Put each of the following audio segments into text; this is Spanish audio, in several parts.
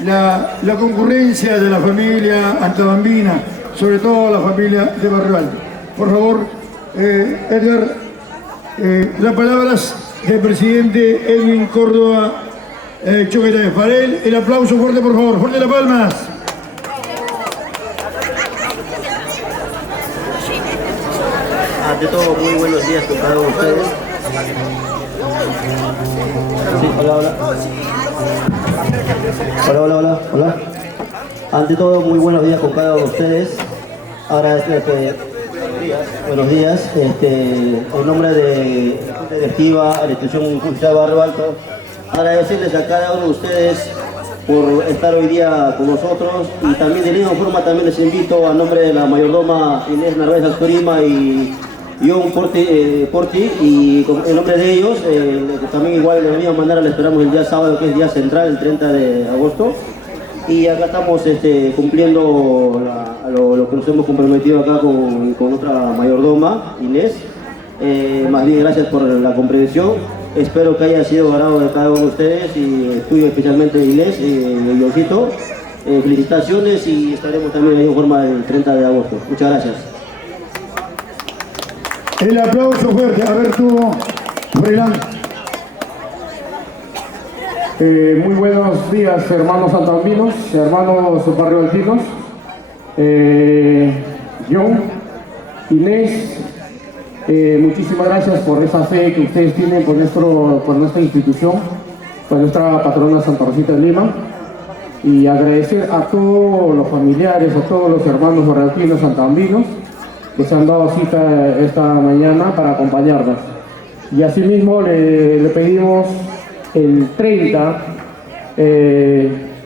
la concurrencia de la familia antabambina, sobre todo la familia de Barrio Alto. Por favor, Edgar, las palabras del presidente Edwin Córdoba Choqueta Farel. El aplauso fuerte, por favor, fuerte las palmas. Ante todo, muy buenos días con cada uno de ustedes. Sí, hola. Ante todo, muy buenos días con cada uno de ustedes. Ahora, buenos días. En nombre de la Junta Directiva, a la institución Judicial Barrio Alto, agradecerles a cada uno de ustedes por estar hoy día con nosotros, y también de la misma forma también les invito a nombre de la mayordoma Inés Narváez Astorima y John Porti, y en nombre de ellos también igual de la misma manera le esperamos el día sábado, que es día central, el 30 de agosto, y acá estamos cumpliendo lo que nos hemos comprometido acá con otra mayordoma, Inés. Más bien gracias por la comprensión. Espero que haya sido agrado de cada uno de ustedes, y tuyo especialmente Inés y Yoncito. Felicitaciones, y estaremos también de la misma forma el 30 de agosto. Muchas gracias. El aplauso fuerte. A ver tú, Freilán. Muy buenos días, hermanos santambinos, hermanos barrioaltinos. John, Inés, muchísimas gracias por esa fe que ustedes tienen por nuestra institución, por nuestra patrona Santa Rosita de Lima, y agradecer a todos los familiares, a todos los hermanos barrioaltinos santambinos que se han dado cita esta mañana para acompañarnos. Y asimismo le pedimos el 30,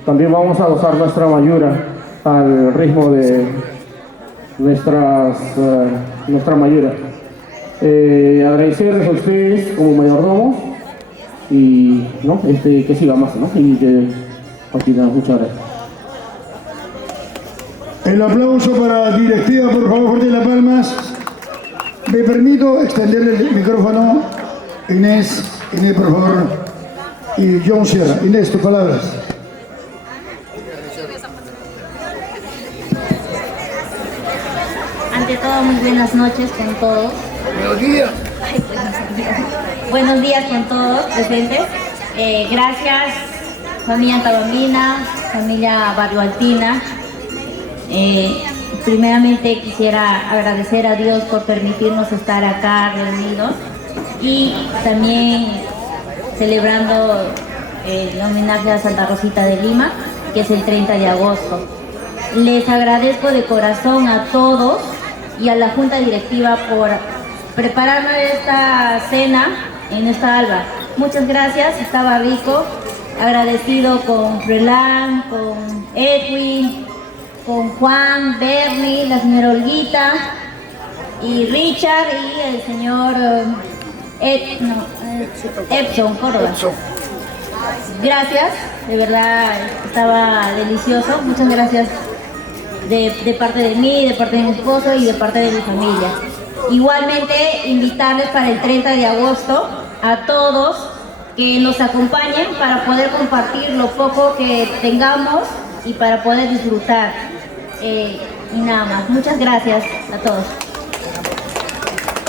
también vamos a gozar nuestra mayura al ritmo de nuestra mayura. Agradecerles a ustedes como mayordomos, y ¿no? Que siga más, ¿no? Y que continuamos. Muchas gracias. El aplauso para la directiva, por favor, fuerte las palmas. Me permito extenderle el micrófono a Inés, por favor, y John Sierra. Inés, tus palabras. Ante todo, muy buenas noches con todos. Buenos días. Buenos días con todos presentes. Gracias, familia antabambina, familia barrioaltina. Primeramente quisiera agradecer a Dios por permitirnos estar acá reunidos, y también celebrando el homenaje a Santa Rosita de Lima, que es el 30 de agosto. Les agradezco de corazón a todos y a la Junta Directiva por prepararnos esta cena en esta alba. Muchas gracias, estaba rico. Agradecido con Freilán, con Edwin, con Juan, Bernie, la señora Olguita y Richard y el señor Epson Córdoba. Gracias, de verdad estaba delicioso. Muchas gracias de parte de mí, de parte de mi esposo y de parte de mi familia. Igualmente invitarles para el 30 de agosto a todos que nos acompañen para poder compartir lo poco que tengamos y para poder disfrutar. Y nada más. Muchas gracias a todos.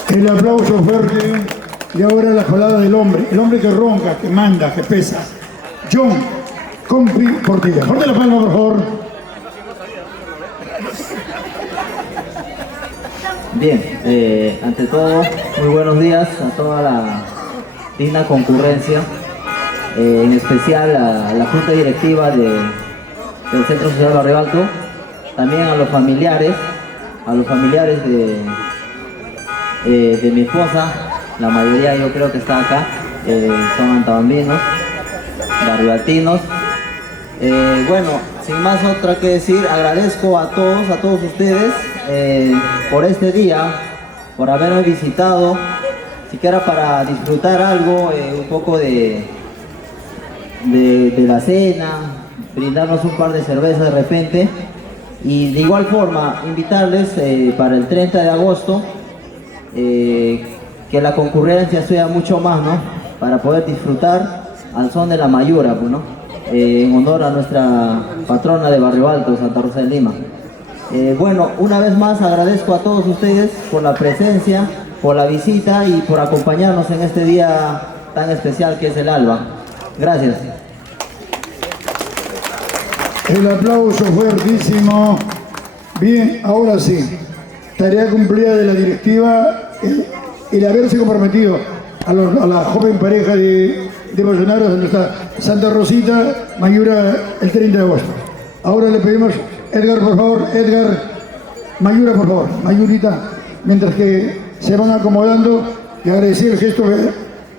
El aplauso fuerte. Y ahora la palabra del hombre. El hombre que ronca, que manda, que pesa. John Compi Portilla. Fuerte la palma, por favor. Bien, ante todo, muy buenos días a toda la digna concurrencia, en especial a la Junta Directiva del Centro Social Barrio Alto, también a los familiares de mi esposa. La mayoría yo creo que está acá, son antabambinos, barrioaltinos. Bueno, sin más otra que decir, agradezco a todos ustedes por este día, por haberme visitado, siquiera para disfrutar algo, un poco de la cena, brindarnos un par de cervezas de repente, y de igual forma invitarles para el 30 de agosto, que la concurrencia sea mucho más, ¿no? Para poder disfrutar al son de la mayura, pues, ¿no? en honor a nuestra patrona de Barrio Alto, Santa Rosa de Lima. Bueno, una vez más agradezco a todos ustedes por la presencia, por la visita y por acompañarnos en este día tan especial que es el ALBA. Gracias. El aplauso fuertísimo. Bien, ahora sí, tarea cumplida de la directiva, el haberse comprometido a la joven pareja de Bolsonaro, donde está Santa Rosita Mayura, el 30 de agosto. Ahora le pedimos, Edgar, por favor, Edgar, Mayura, por favor, Mayurita, mientras que se van acomodando, y agradecer el gesto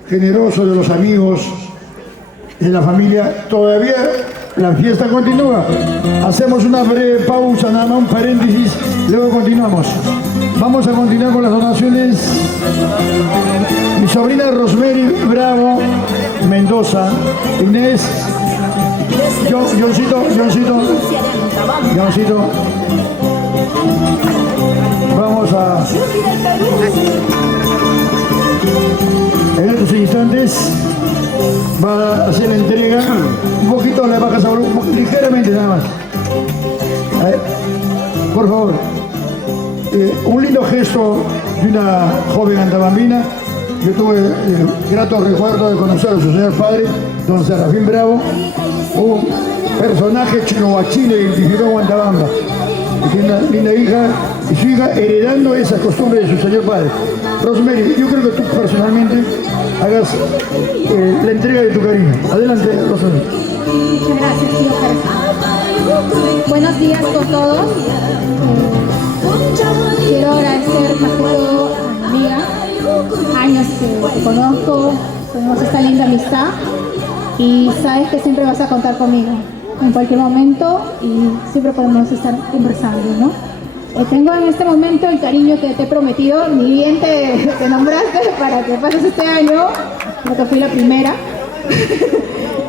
generoso de los amigos, de la familia. Todavía la fiesta continúa. Hacemos una breve pausa, nada más un paréntesis, luego continuamos. Vamos a continuar con las donaciones. Mi sobrina Rosemary Bravo Mendoza, Inés, Johncito. Vamos a... En estos instantes va a hacer la entrega, un poquito le baja sabor, ligeramente nada más. A ver, por favor, un lindo gesto de una joven andabambina. Yo tuve el grato recuerdo de conocer a su señor padre, don Serafín Bravo, un personaje chinohuachile identificado en Andabamba. Y tiene una linda hija, y su hija heredando esa costumbre de su señor padre. Rosemary, yo creo que tú personalmente hagas la entrega de tu cariño. Adelante, Rosemary. Muchas gracias, tío Jorge. Buenos días con todos. Quiero agradecer más que todo a mi amiga. Años que te conozco, tenemos esta linda amistad y sabes que siempre vas a contar conmigo en cualquier momento y siempre podemos estar conversando, ¿no? Tengo en este momento el cariño que te he prometido, ni bien te nombraste para que pases este año, porque fui la primera.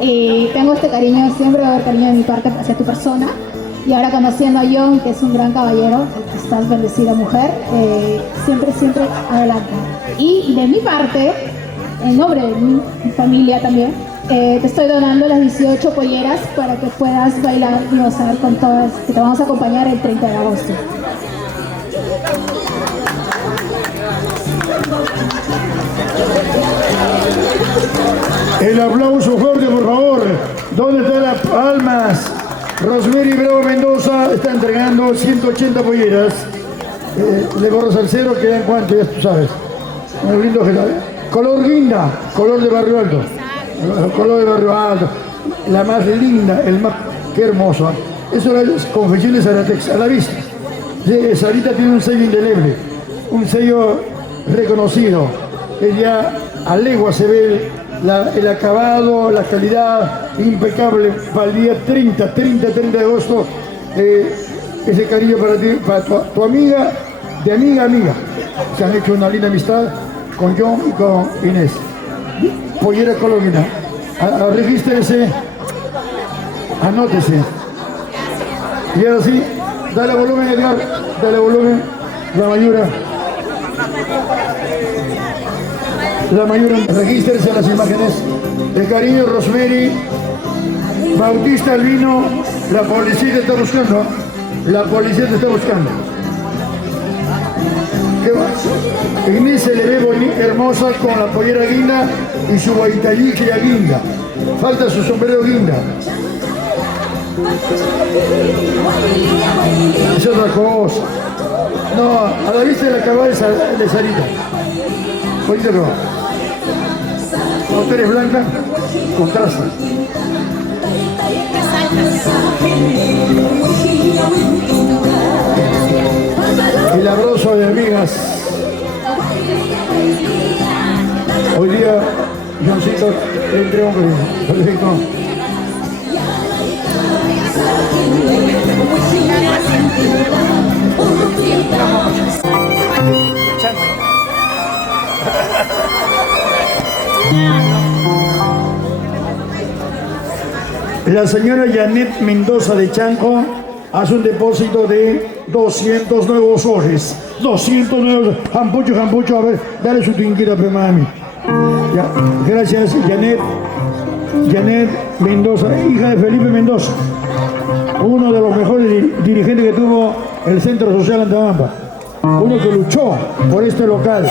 Y tengo este cariño, siempre va a haber cariño de mi parte hacia tu persona. Y ahora conociendo a John, que es un gran caballero, estás bendecida mujer, siempre adelante. Y de mi parte, en nombre de mi familia también, te estoy donando las 18 polleras para que puedas bailar y gozar con todas, que te vamos a acompañar el 30 de agosto. El aplauso fuerte, por favor. ¿Dónde están las palmas? Rosemary Bravo Mendoza está entregando 180 polleras. De gorro salsero quedan cuánto, ya tú sabes. Un lindo gesto. Color guinda, color de Barrio Alto. Color de Barrio Alto. La más linda, qué hermoso. Eso es Confecciones Aratex, a la vista. Sarita tiene un sello indeleble, un sello reconocido. Ella a legua se ve el acabado, la calidad impecable para el día 30 de agosto. Ese cariño para ti, para tu amiga, de amiga a amiga, que han hecho una linda amistad con John y con Inés. Pollera colombiana, regístrese, anótese. Y ahora sí, dale volumen, Edgar, dale volumen, la Mayura. La Mayura, regístrese las imágenes. De cariño, Rosemary, Bautista Albino, la policía te está buscando. La policía te está buscando. ¿Qué más? Inés se le ve hermosa con la pollera guinda y su guaitaliquia guinda. Falta su sombrero guinda. Es otra cosa. No, a la vista de la cabeza de Sarita. Ahorita no. Cuando tú eres blanca, contrasta. El abrazo de amigas. Hoy día, Johncito, le entrego un cariño. Perfecto. La señora Janet Mendoza de Chanco hace un depósito de 200 nuevos soles. 200 nuevos. Jampucho, a ver, dale su tinquita, pe mami. Ya, gracias, Janet. Janet Mendoza, hija de Felipe Mendoza, uno de los mejores dirigentes que tuvo el Centro Social Antabamba, uno que luchó por este local,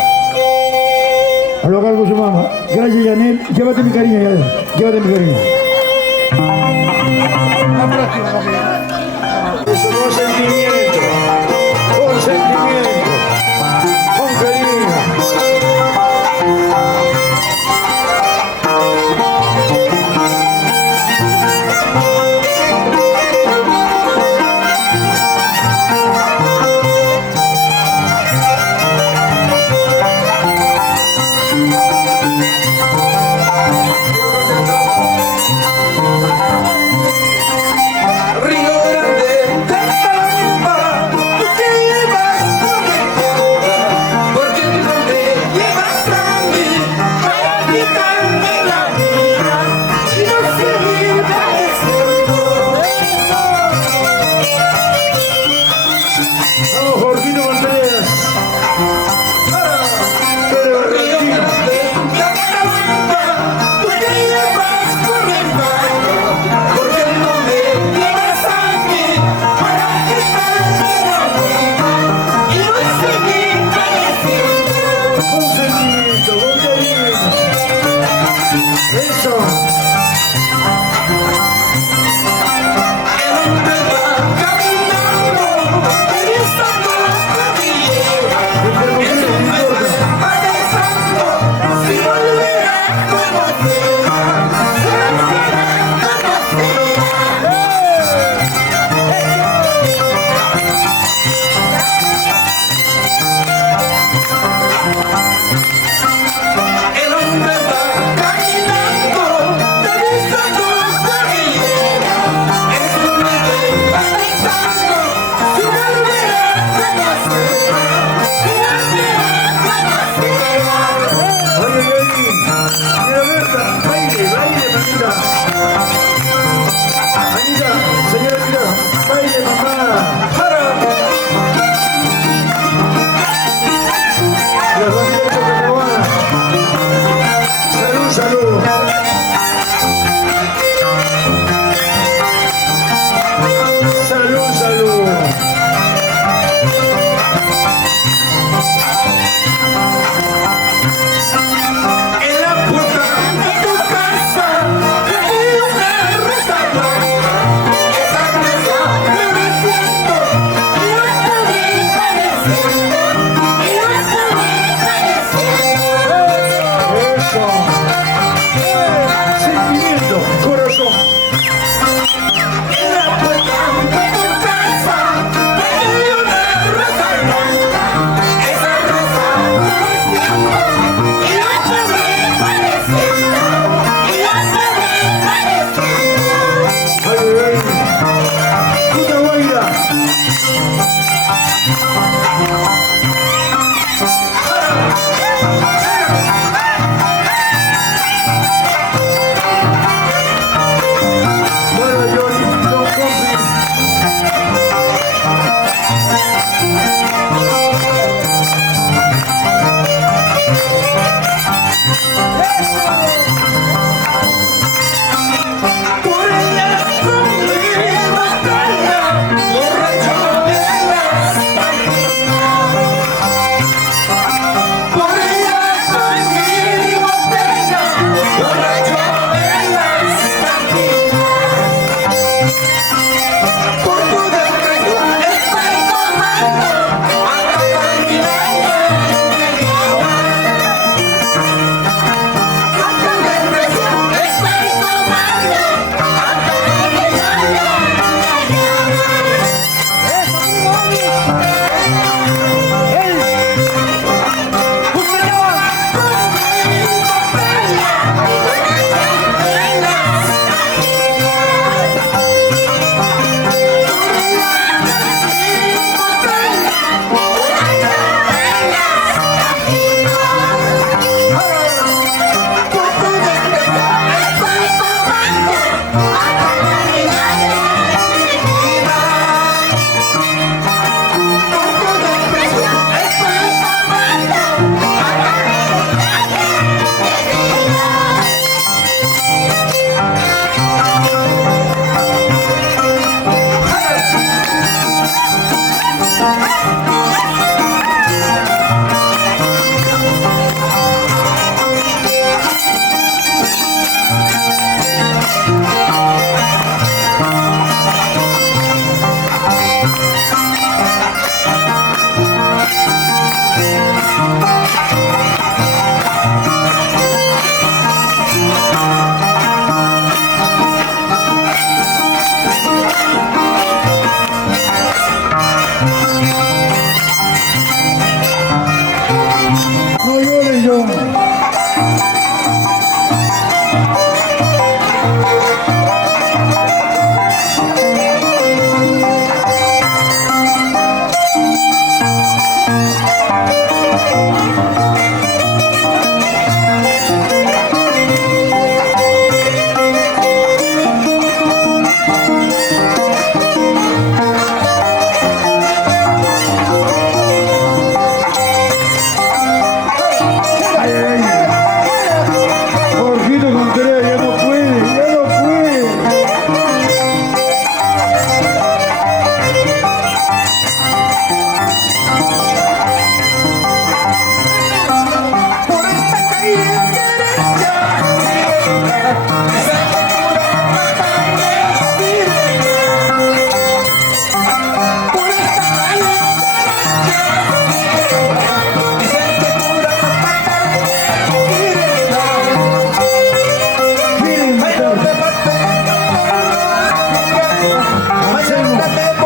al local con su mamá. Gracias, Janet. Llévate mi cariño, Janet. Llévate mi cariño. Eso con sentimiento, con sentimiento, con cariño.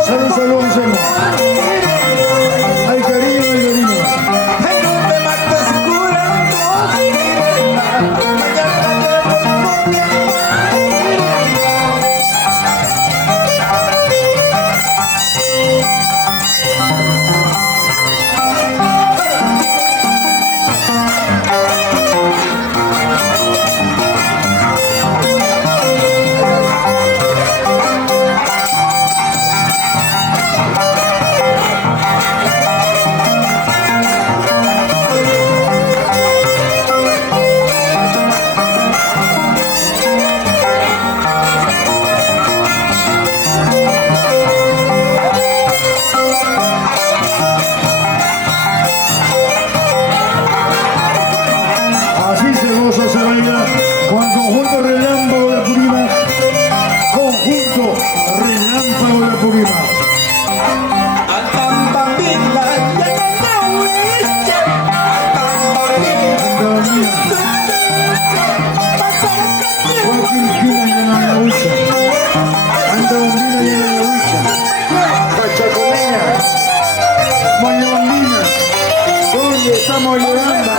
Salud, salud, Anselmo. Hay cariño, hay cariño. Ay, no me mates curando. Así se goza, se baila con el conjunto Relámpago de Apurímac. Conjunto Relámpago de Apurímac. Antang bambila, jangan ngawis. Antang bambila. Joaquín Gina y en la hucha. Anda Bombina y en la hucha. Pachacomeña. Moña Bombina. ¿Dónde estamos llorando?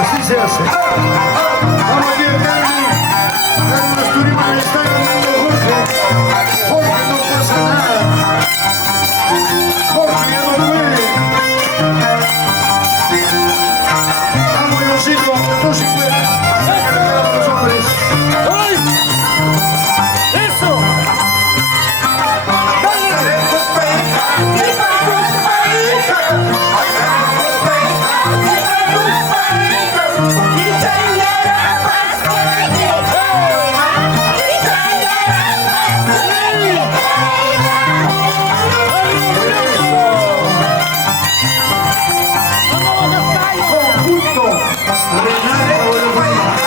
Así se hace. Vamos aquí a Carmen. Carmen Asturiana le está ganando Jorge. Jorge no pasa nada. Jorge ya no puede. Vamos, Leoncito, no se puede. Saca a los hombres. Conjunto Relámpago de Apurímac.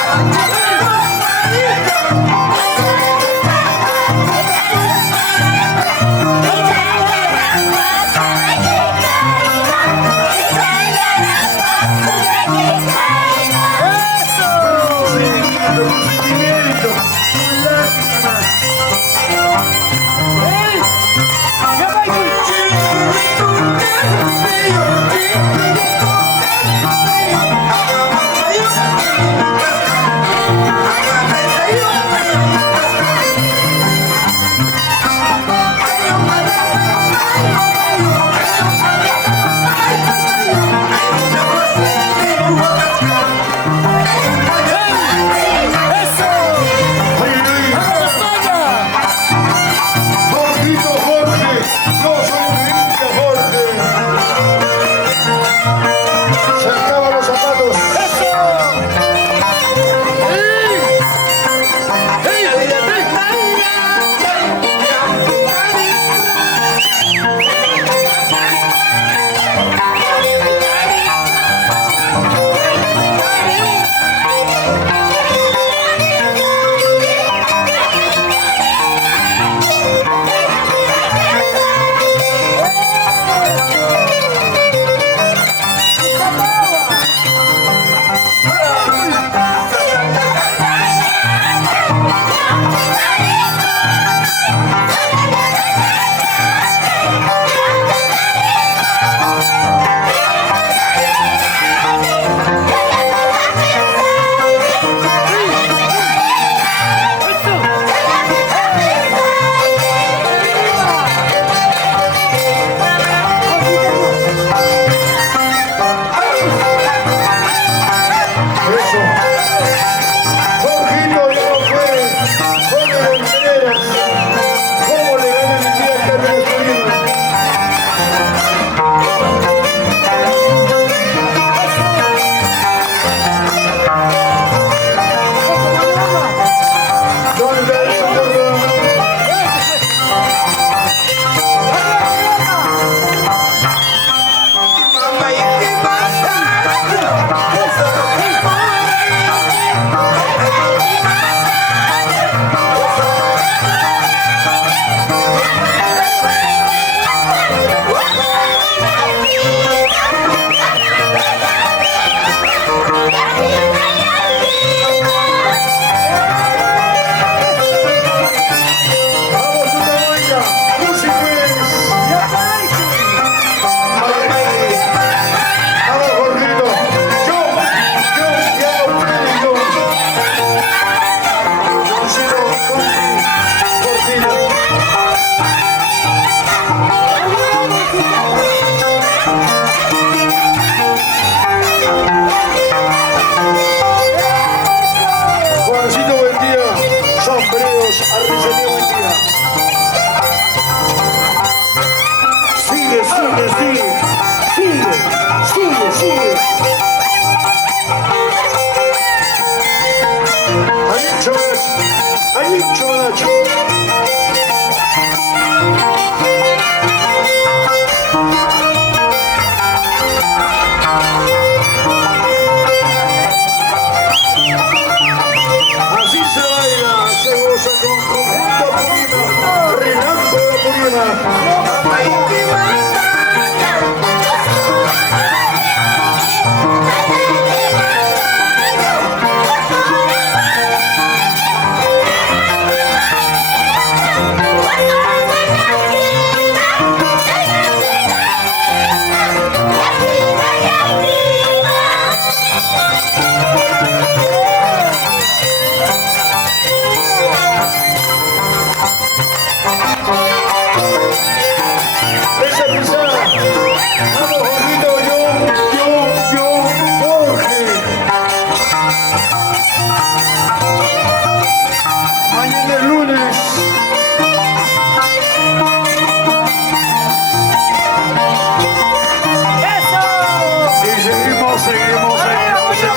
hermosa, hermosa.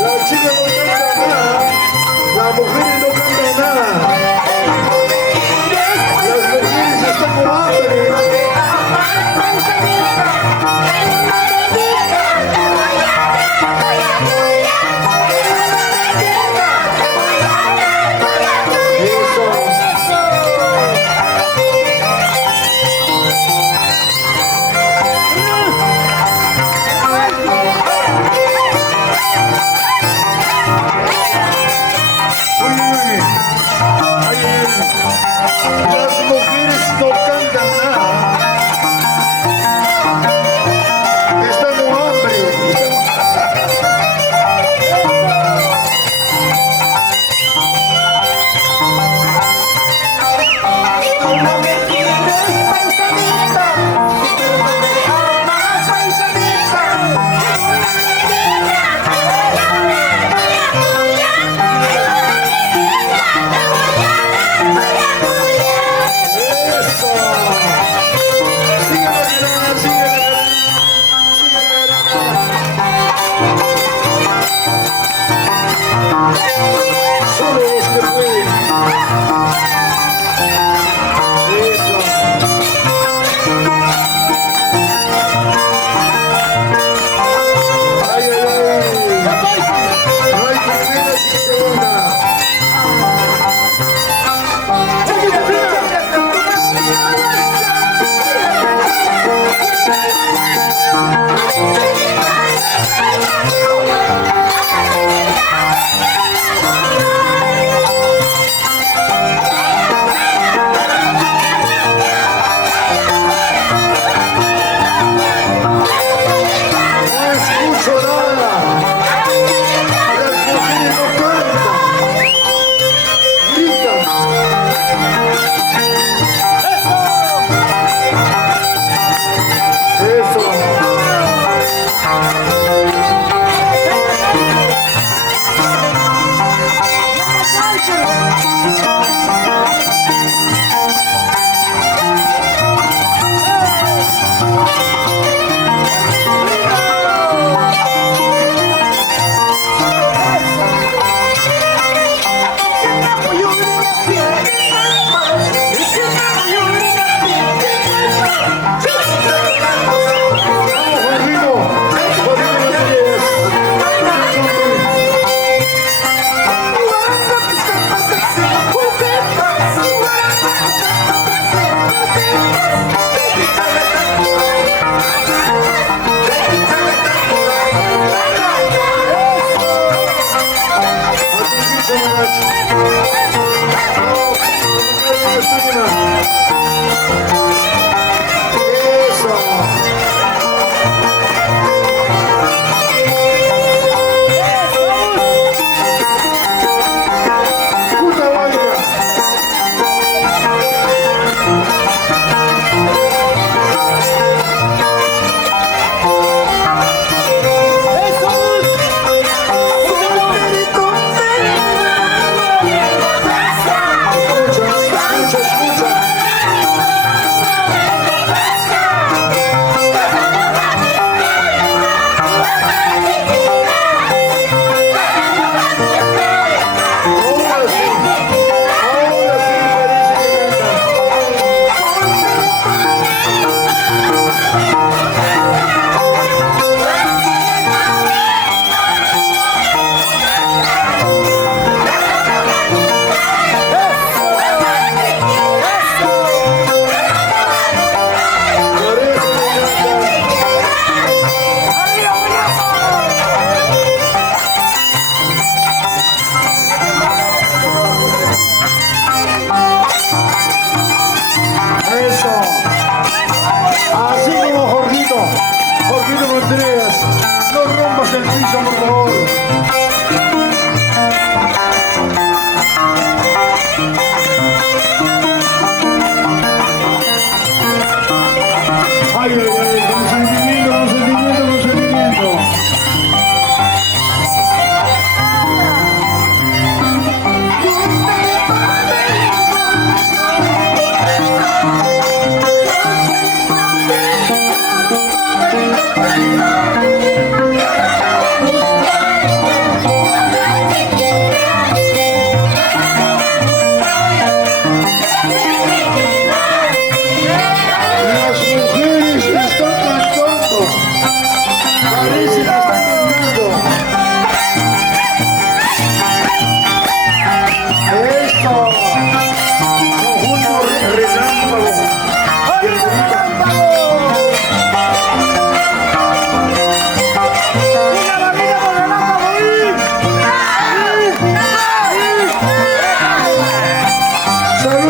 Las chicas no cantan nada, las mujeres no cantan nada. Las mujeres están con hambre. Las mujeres no cantan nada. Están con hambre. Tú no me quieres, paisanita. Tú no me amas, paisanita. Eso.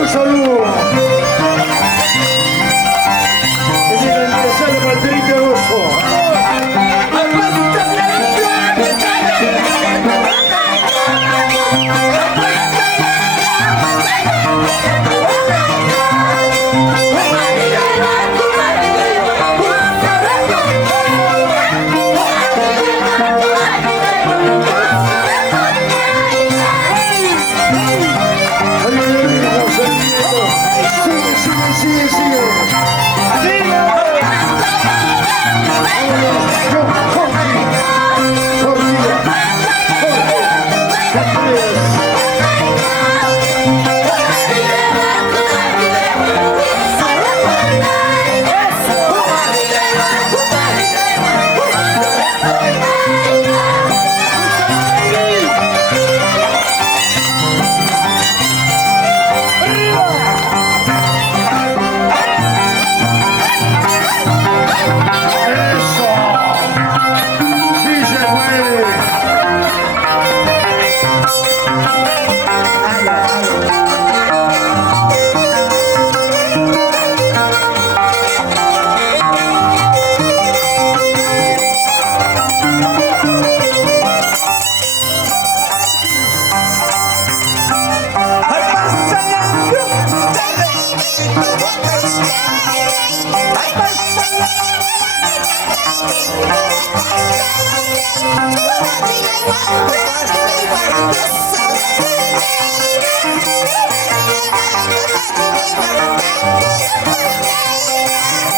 Un saludo. Es el aniversario para el 30 de agosto.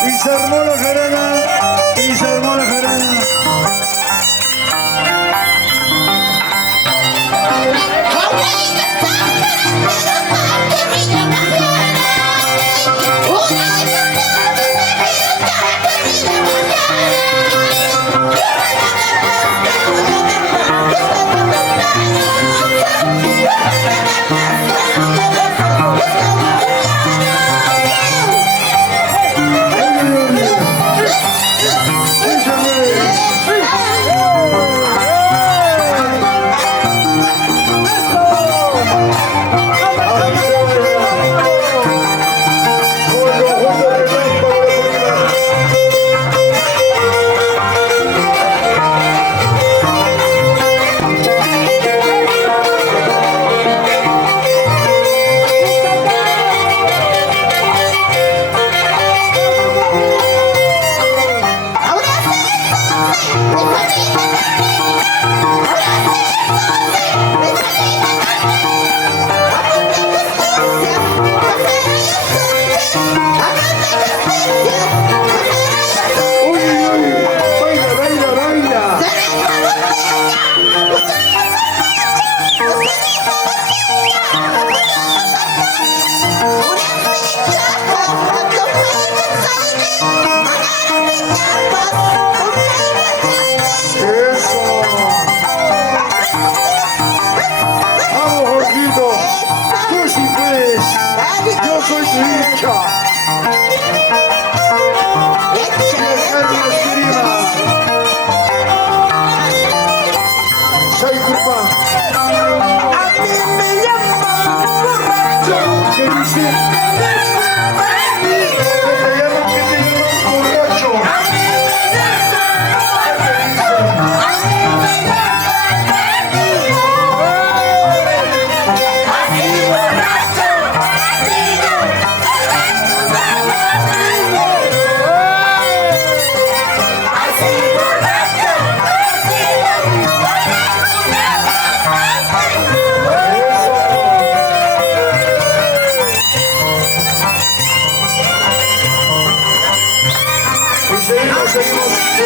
Y se armó la jarana, y se armó la jarana. Seguimos.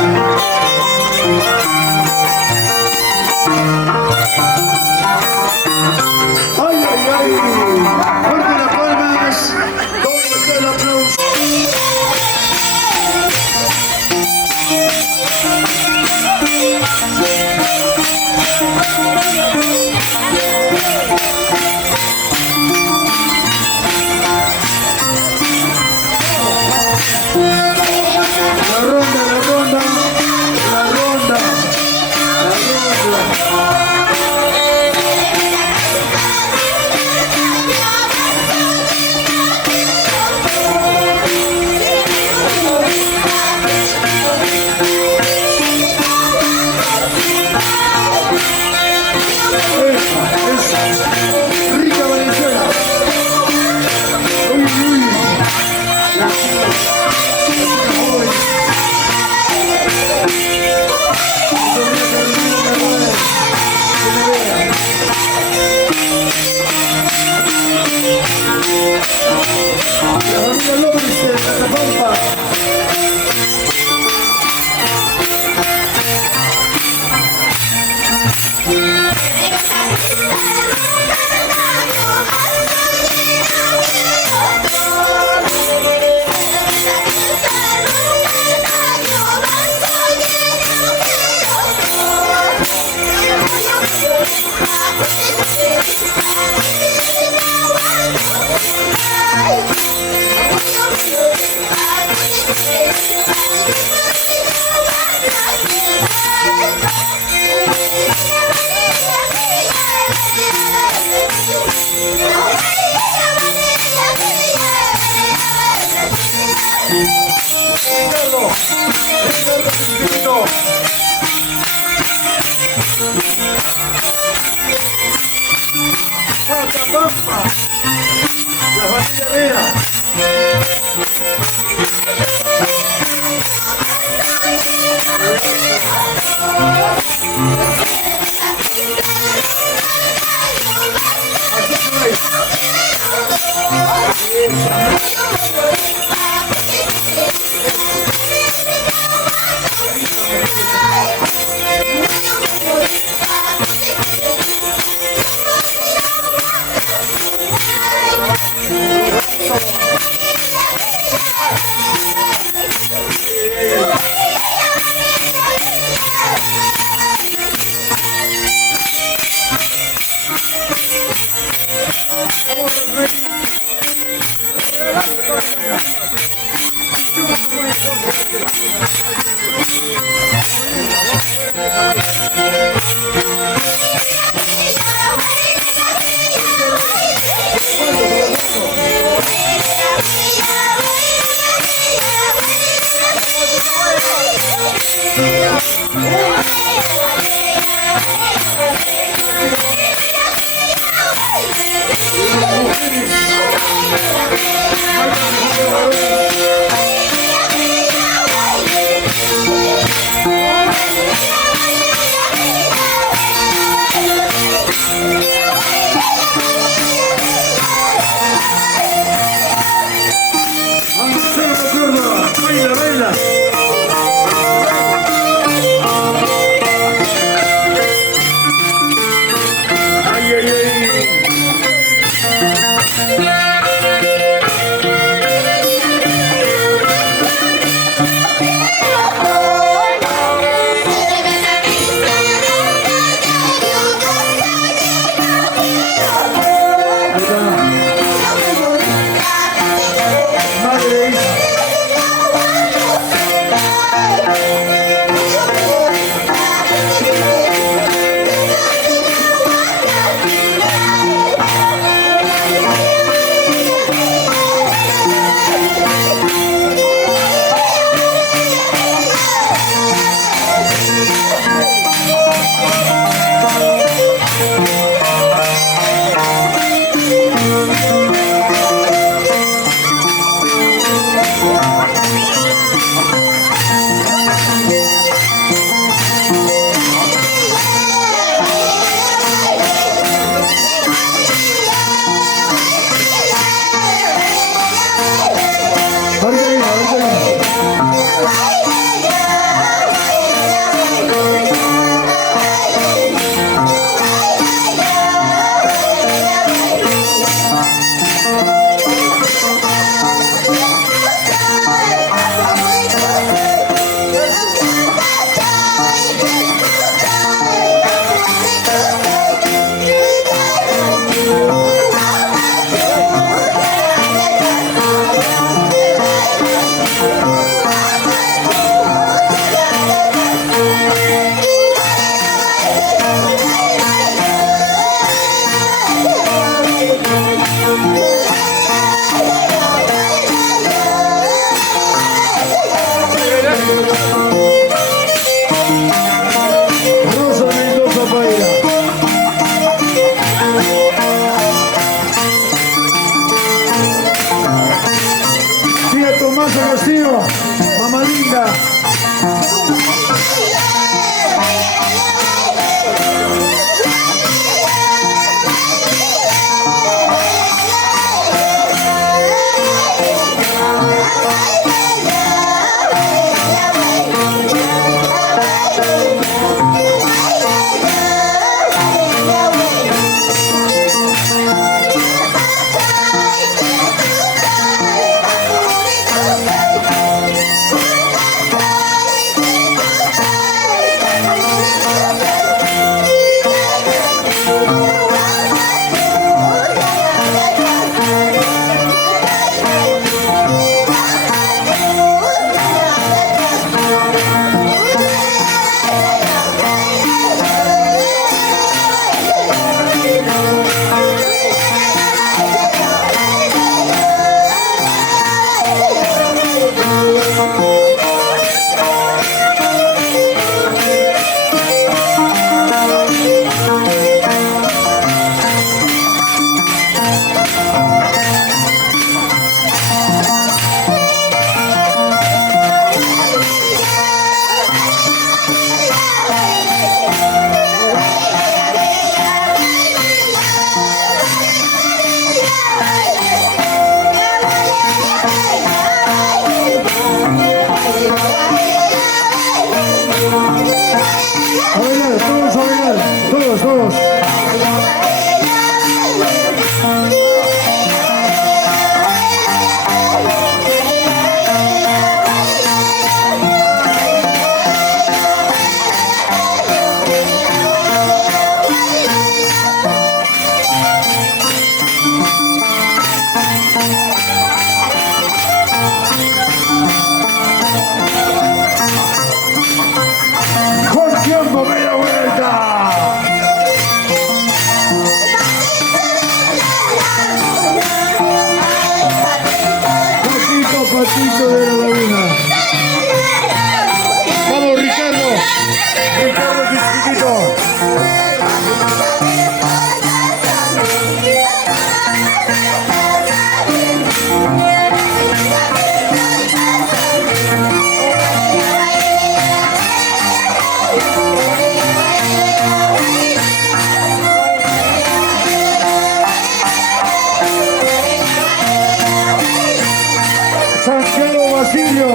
¡Ay, ay, ay! ¡Fuerte las palmas! ¡Todo el aplauso! La ronda, la ronda, la ronda, la ronda. Es rica Valenzuela. Uy, uy. La familia López de Catapampa. Catapampa. La familia Vera. Baila, baila. Ay, ay, Madre. Rosa Castillo, mamá linda. A bailar, todos a bailar, todos, todos. ¡Con tiempo, media vuelta! Patito de la Laguna. Vamos, Ricardo. Ricardo Chiquitito. Santiago Basilio,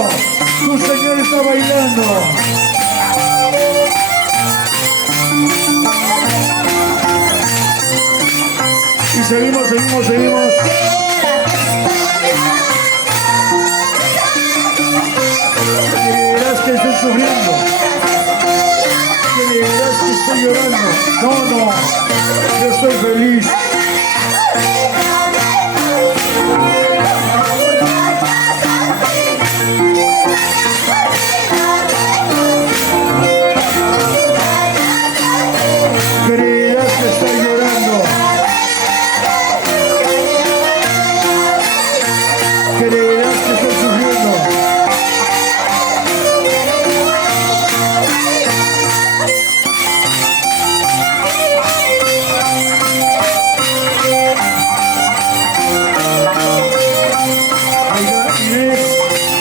tu señor está bailando. Y seguimos, seguimos, seguimos. Creerás que estoy sufriendo. Creerás que estoy llorando. No, no, yo estoy feliz. Creerás que estoy llorando. Creerás que estoy sufriendo. Ahí va Inés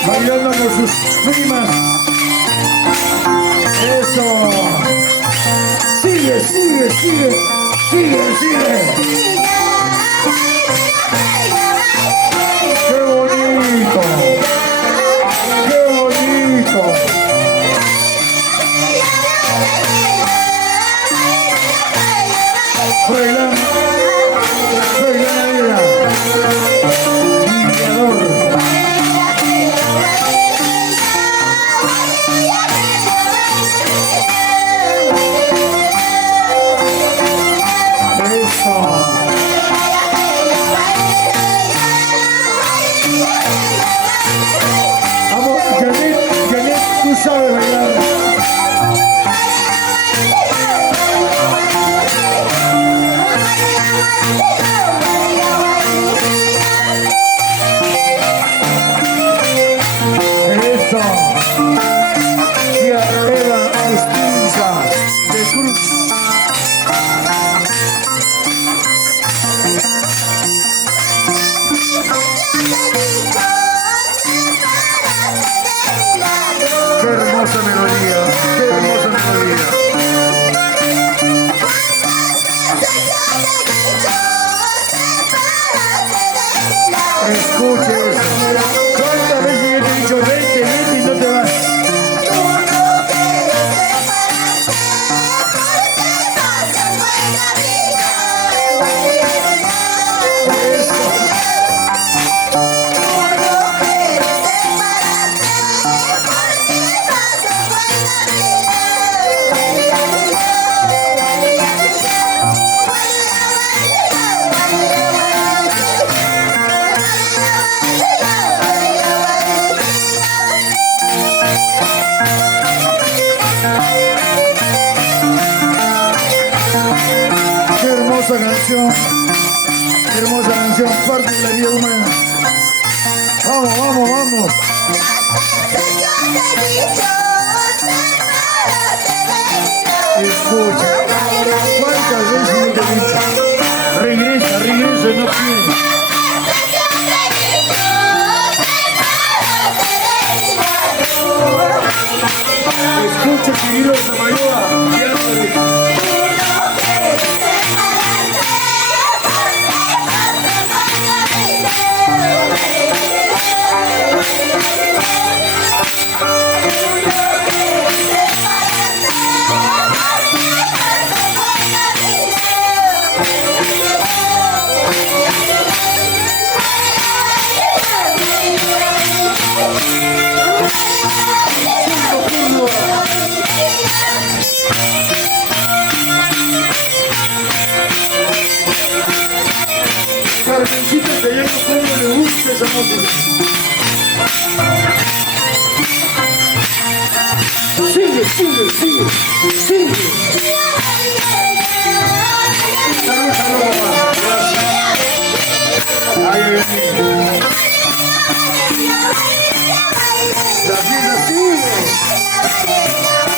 bailando con sus primas. Eso. Sigue, sigue, sigue, sigue, sigue. ¡Qué bonito! ¡Qué bonito! Froilán, Froilán Ávila, limpiador. Vamos, Janet, Janet, tú sabes bailar. Eso. Tía Eva Espinza de Cruz. hermosa canción, parte de la vida humana. Vamos, vamos, vamos. Escucha, ¿cuántas veces no te he dicho? Regresa, regresa, no quiere. Escucha, querido Samayoa, Carmencita, que ya no puedo, le gusta esa música. Sigue, sigue, sigue, sigue. Salud, salud, mamá. Gracias. Ay, Dios mío. La fiesta sigue.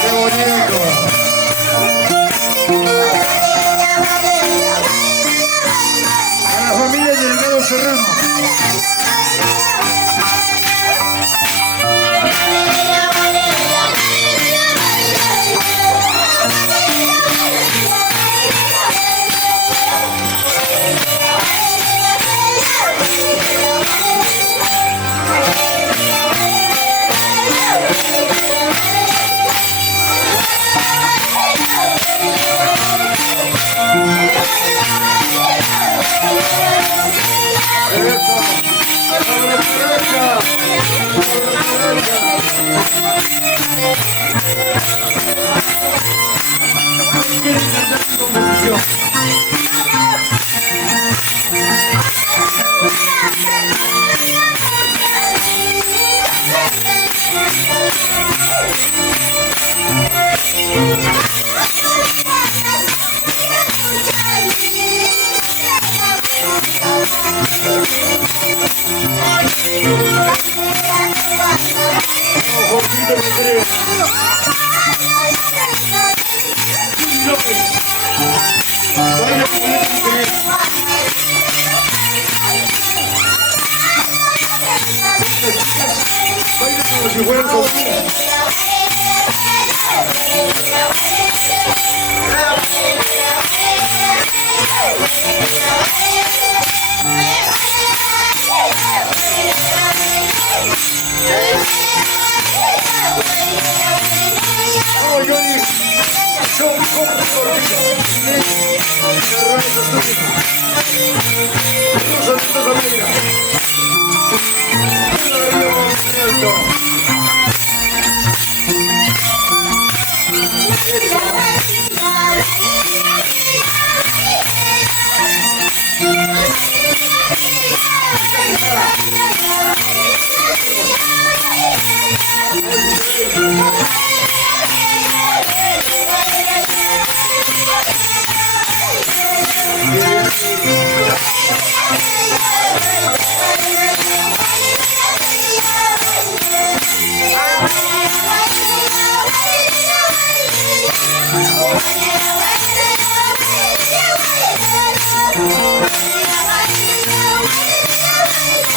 Qué bonito. A la familia Delgado Serrano. Si fueran conmigo. Oh, Johnny, son como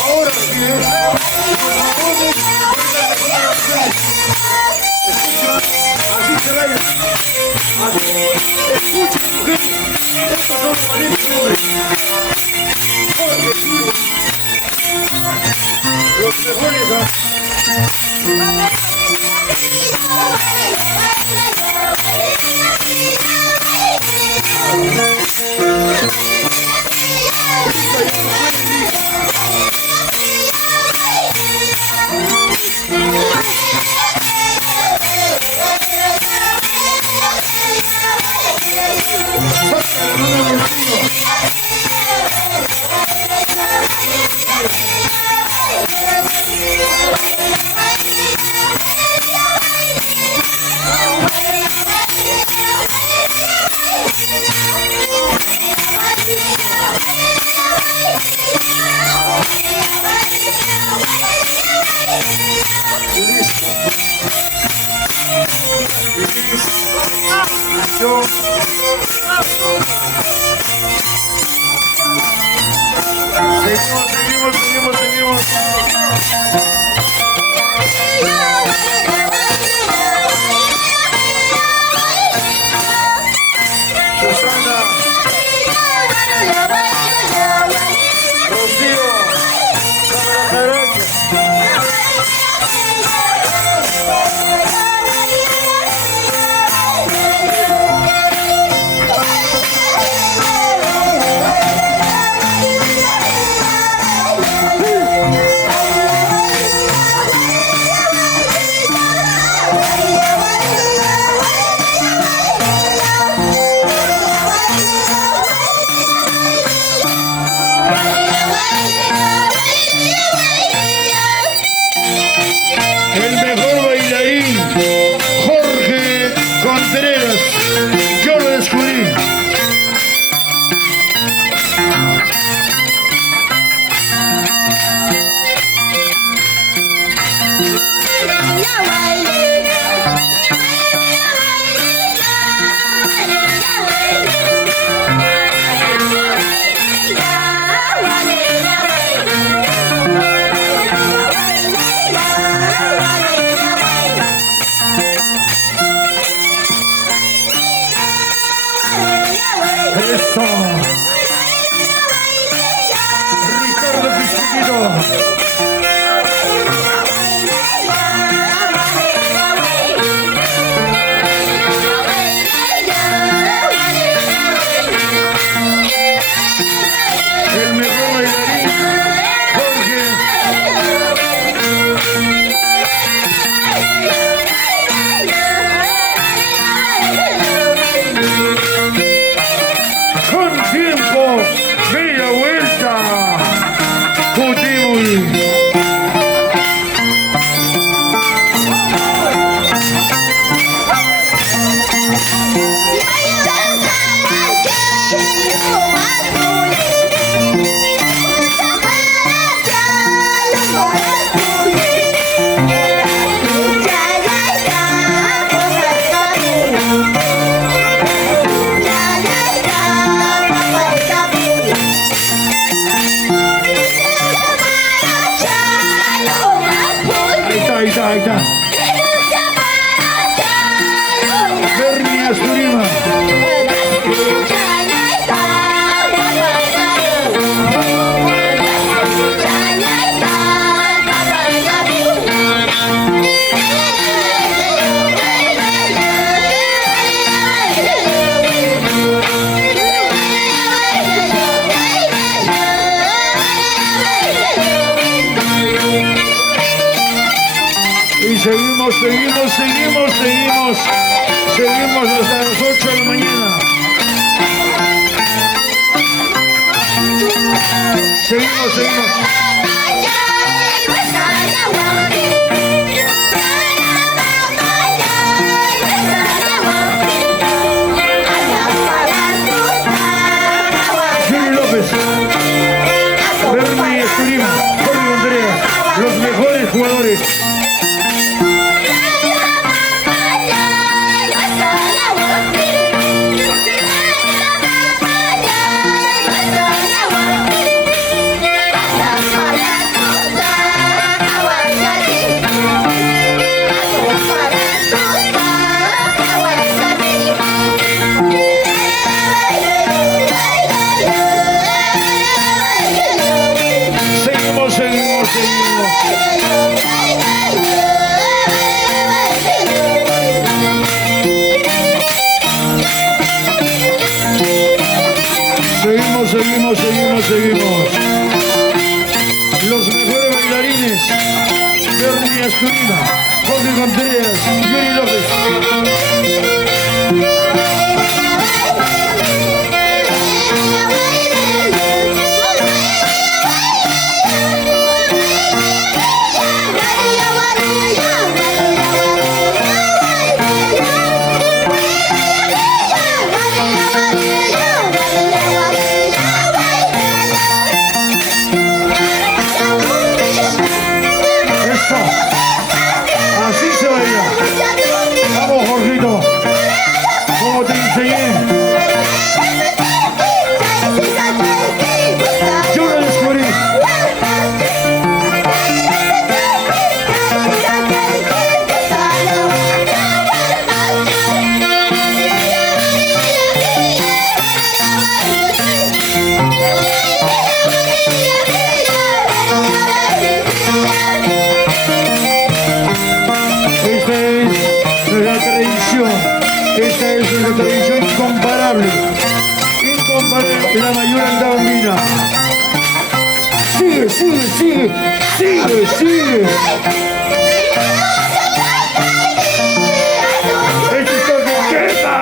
ahora sí, así se ve. Escucha, mujer, estos son los valientes hombres. Porque sí, los mejores, Eso. Ricardo Pisquito. El mejor bailarín, Jorge. Con tiempo, media vuelta. Cutibuy. Ahí está. Bernias Turima. Y seguimos hasta las 8 de la mañana. Seguimos. Jimmy López, Bernie Esturima, Jorge Andrea, los mejores jugadores. Seguimos. Los mejores bailarines, Bernie Esturima, Jorge Contreras, Yuri López. Así se baila. Vamos, Jorgito. Como te enseñé. Yo lo descubrí. Esta es una tradición incomparable, la mayor andamina. Sigue. Esto es coqueta.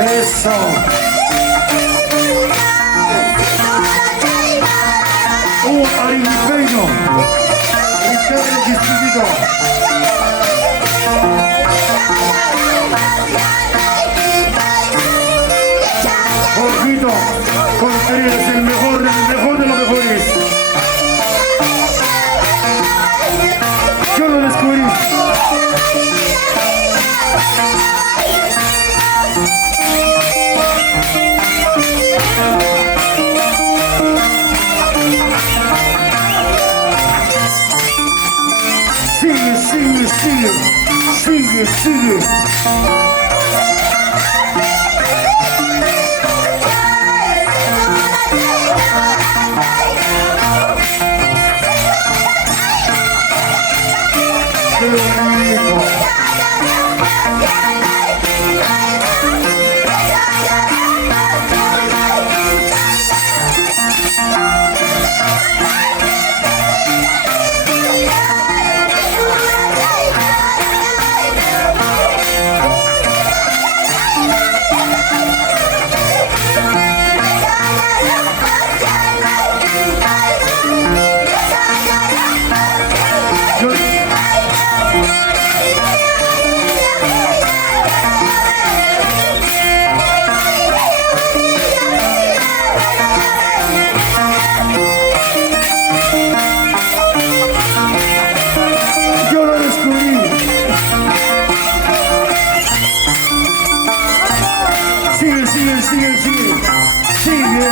Eso. Arinifeino. Ricardo Chispitito. Jorgito, Contreras, el mejor de los mejores. Yo lo descubrí. Sigue, sigue, sigue. Sigue, sigue. Qué bonito. Yo lo descubrí. Sigue, sigue, sigue, sigue. Sigue.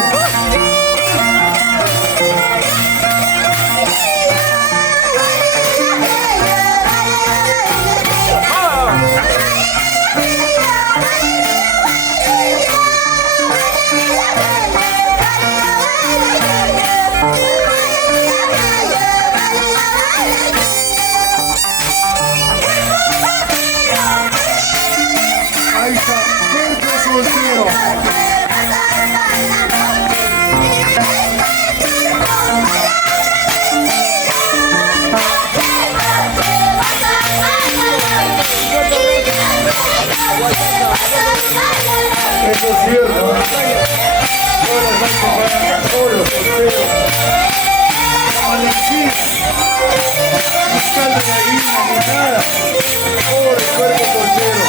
Ahí está, Puerto Soltero. Eso es cierto. Yo les voy a comprar solo, soltero. Valentín. Buscando la guía ni nada. Pobre cuerpo soltero.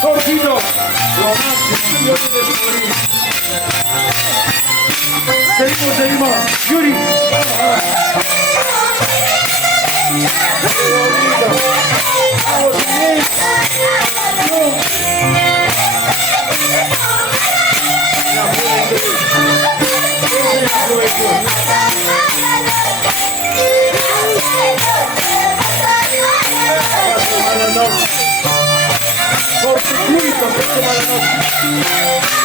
Jorgito, lo máximo, yo te descubrí. Seguimos, seguimos. Yuri, vamos, vamos, Inés. La juventud. Esa es la juventud. Mala noche. Por tu culpa, porque mala noche.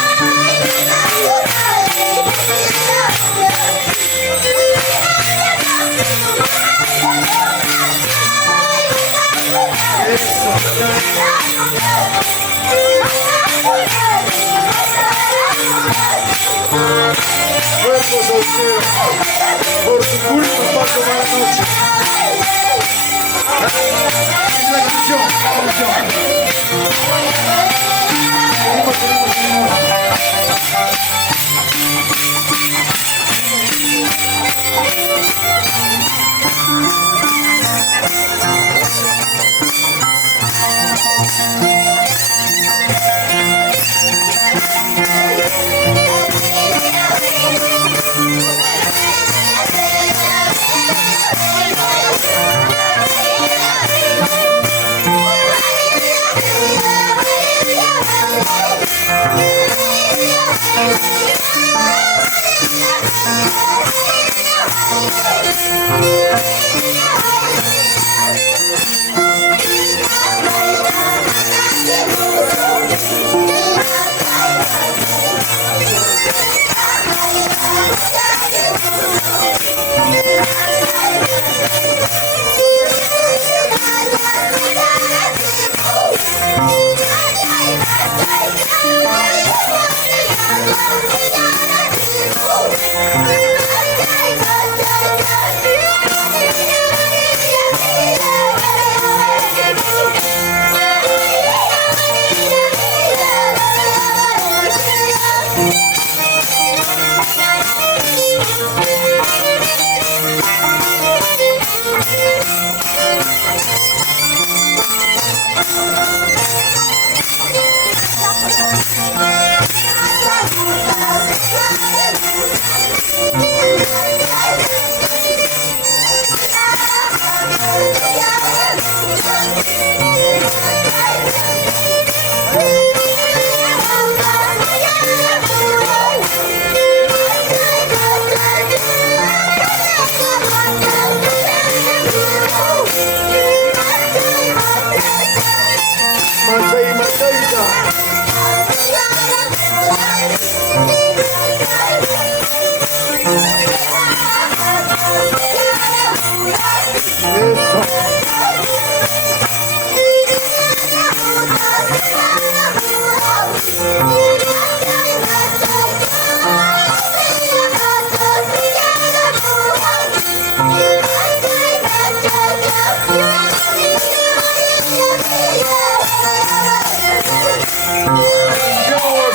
Cuerpo soltero, por tu culpa paso mala noche. Es la canción, la canción. Seguimos, seguimos, seguimos.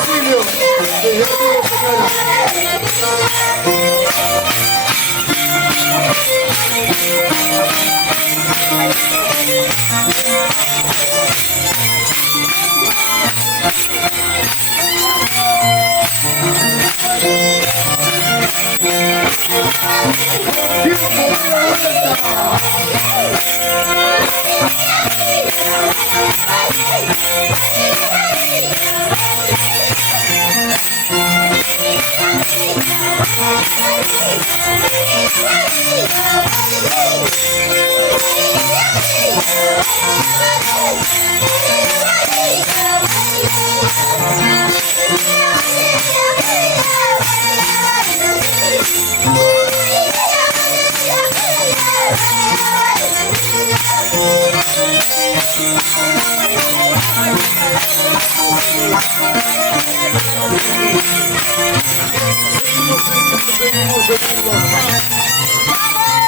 Basilio, desde Río Sacala.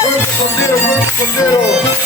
Fuerte Sondero, fuerte Sondero.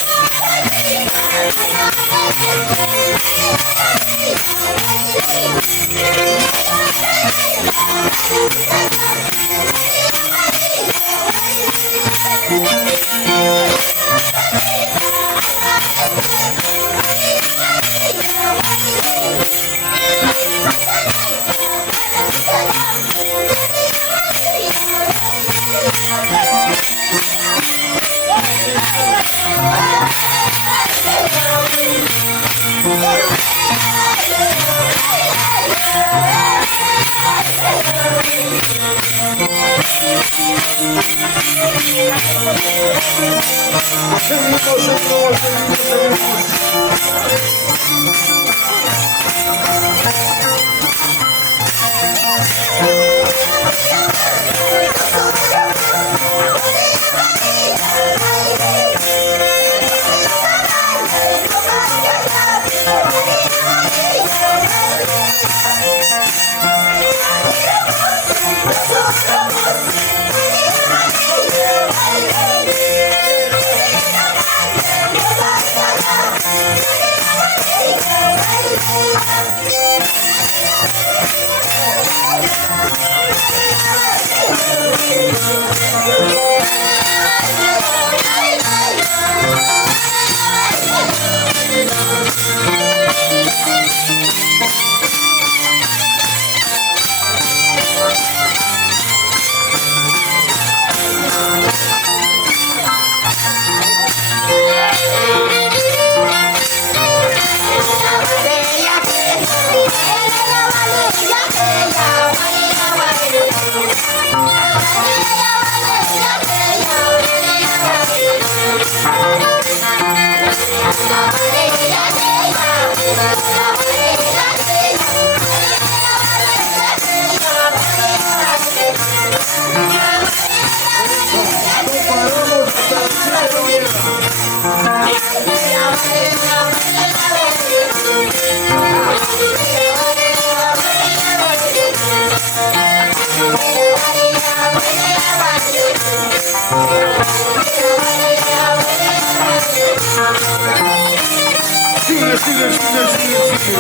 Sigue, sigue, sigue, sigue, sigue.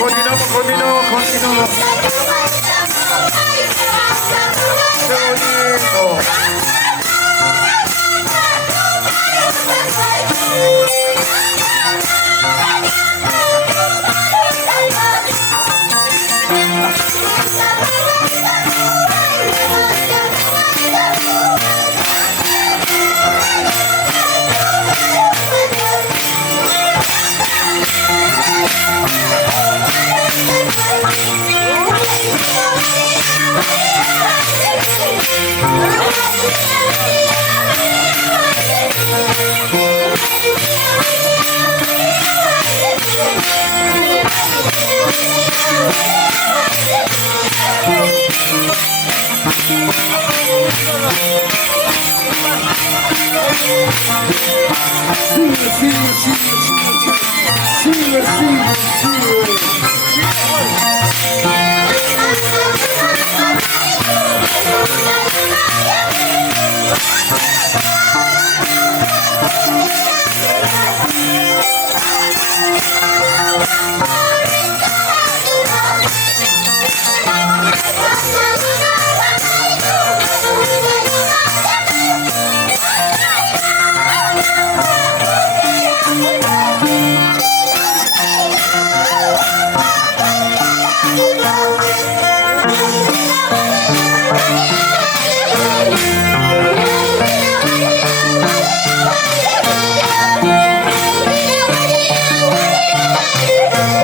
Continuamos, continuamos, continuamos. ¡Qué bonito!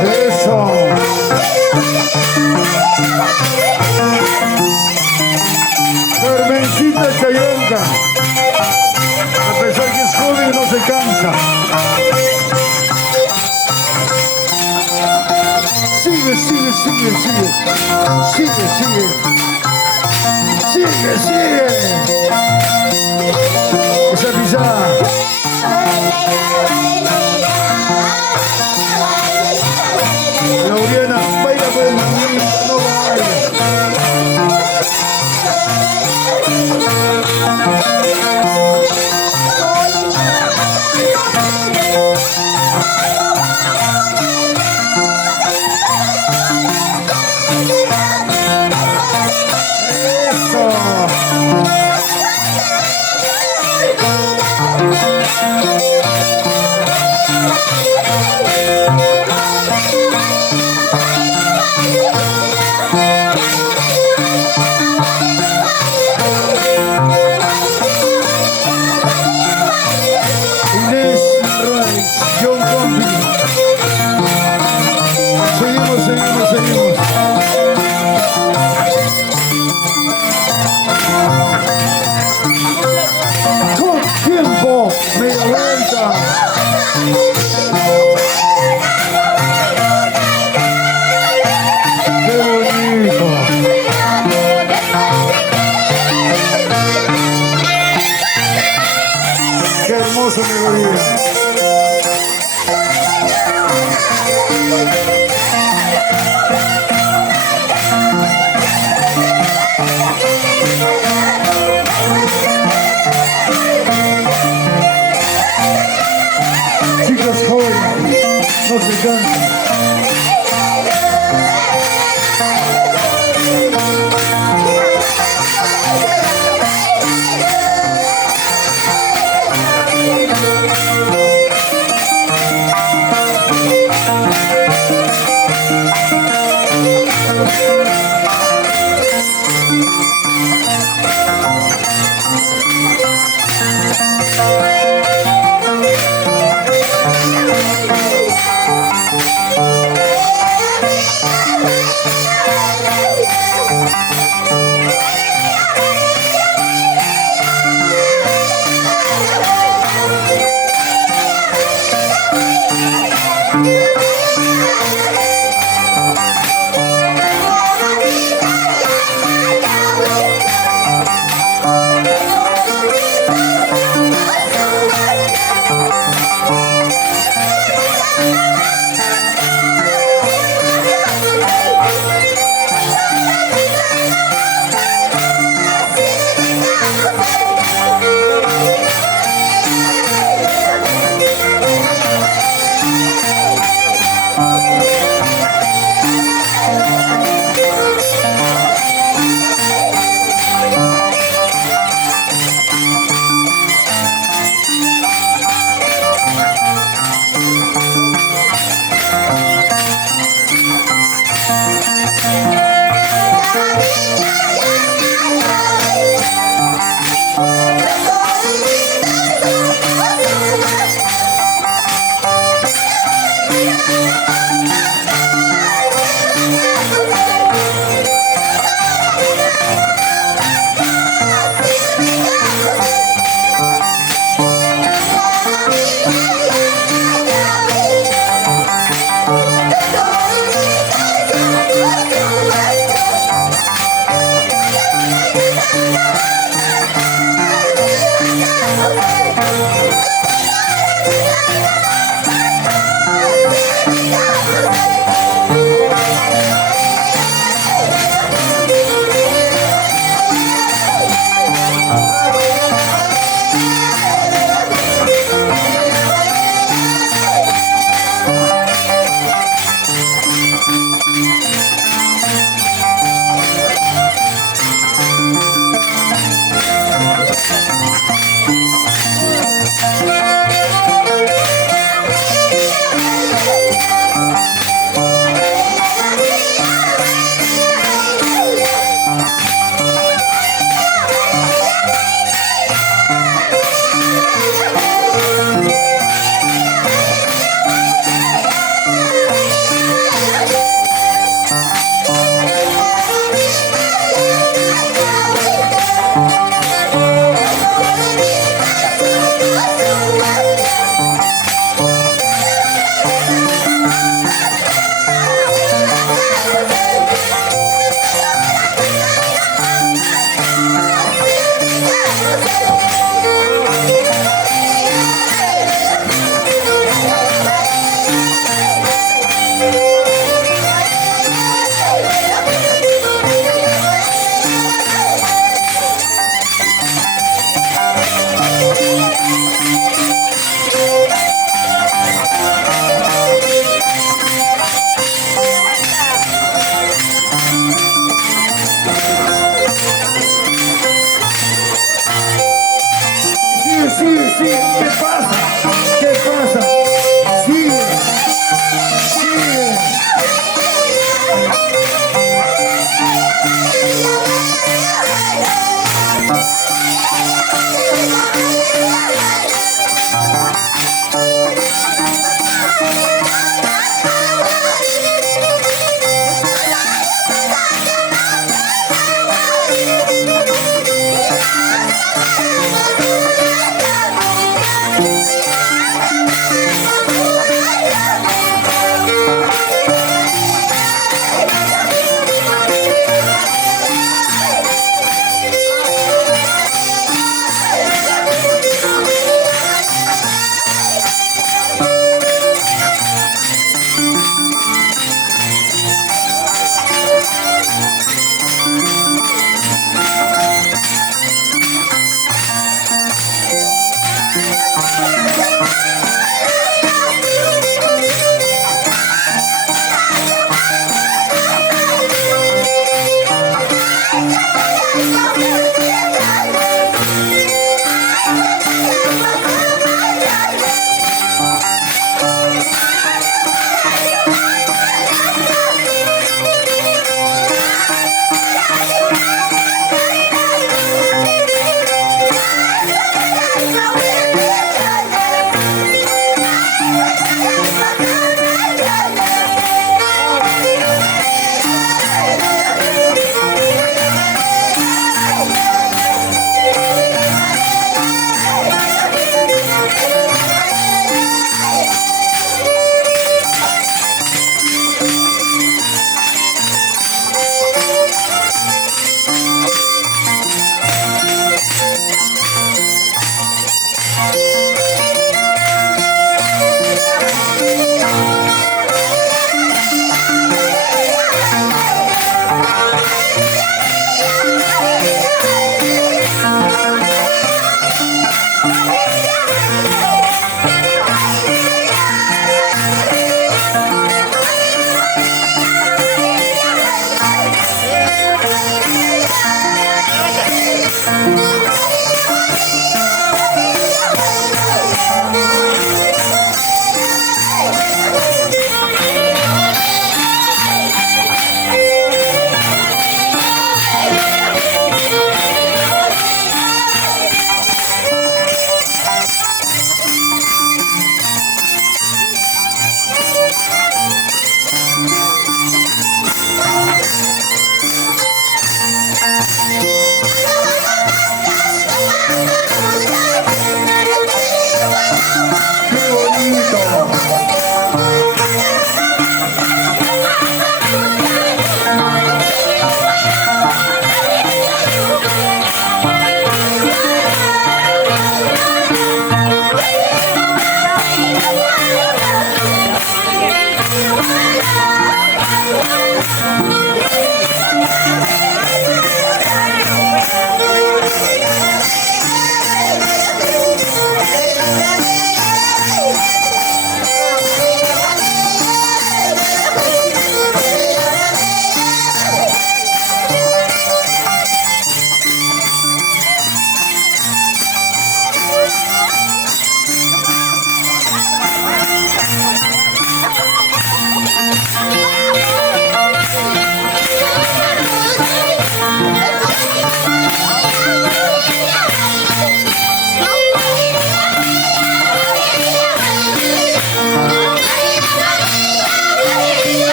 Eso. Carmencita Chayonca. A pesar que es joven, no se cansa. Sigue, sigue, sigue, sigue. Sigue, sigue. Sigue, sigue. Esa pisada. Lauriana, baila pues, mamita, no baila. Eso.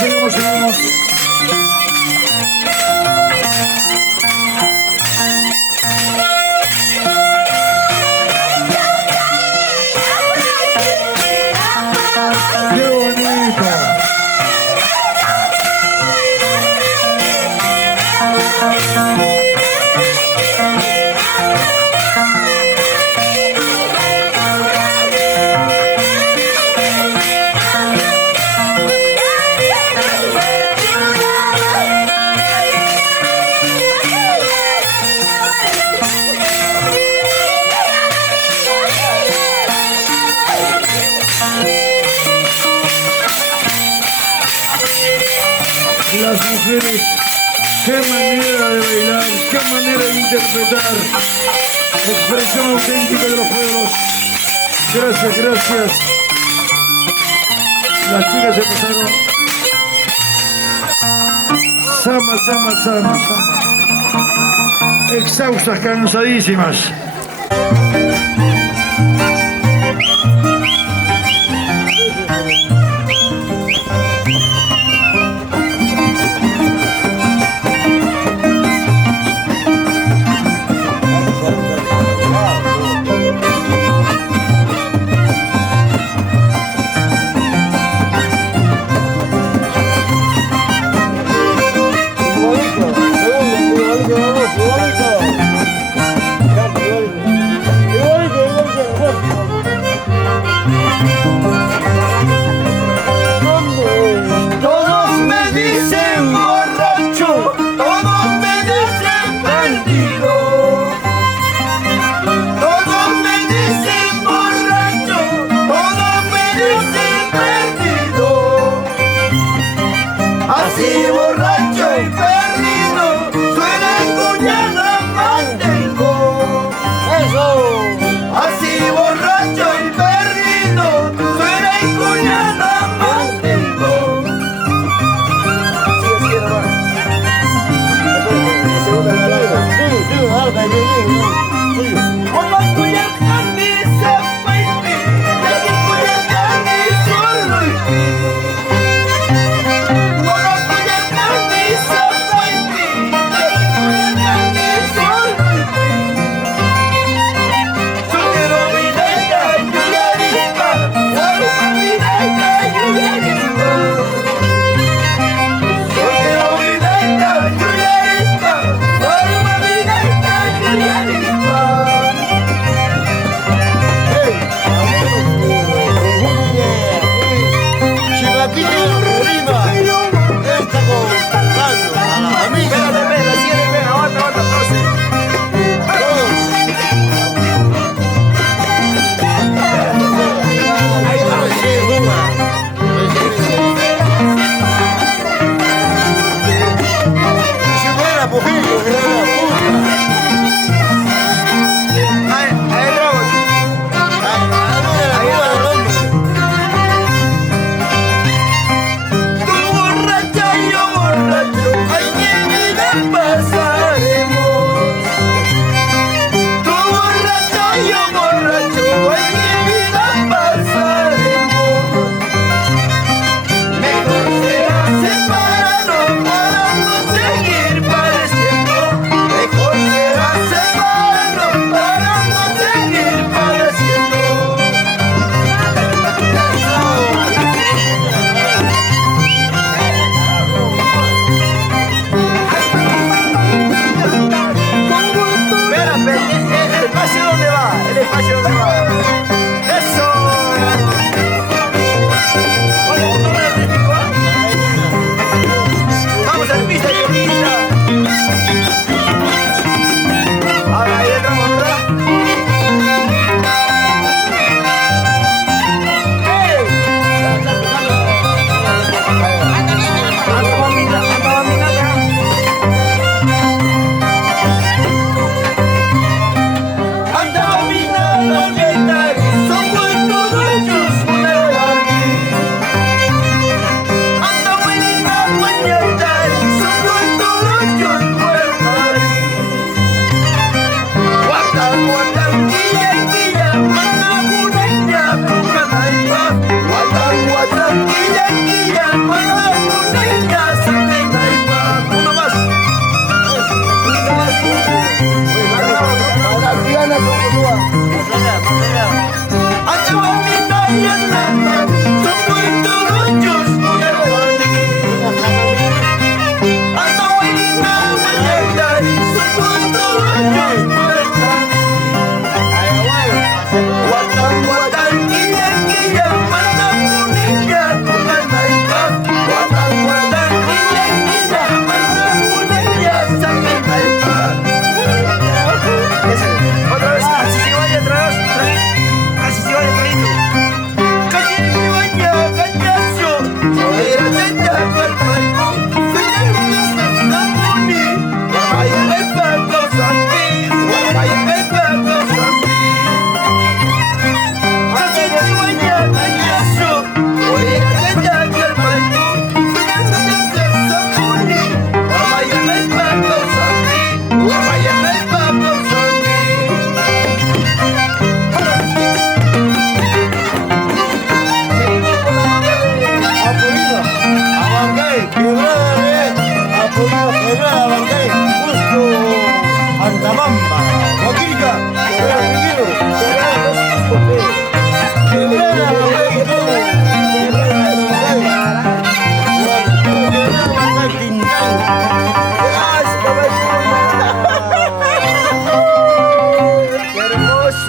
Seguimos. ¡Qué bonito! Las mujeres, qué manera de bailar, qué manera de interpretar, expresión auténtica de los pueblos. Gracias. Las chicas se pasaron. Sama. Exhaustas, cansadísimas. Igualito.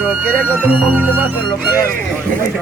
Quería contar un poquito más, pero lo cagaron.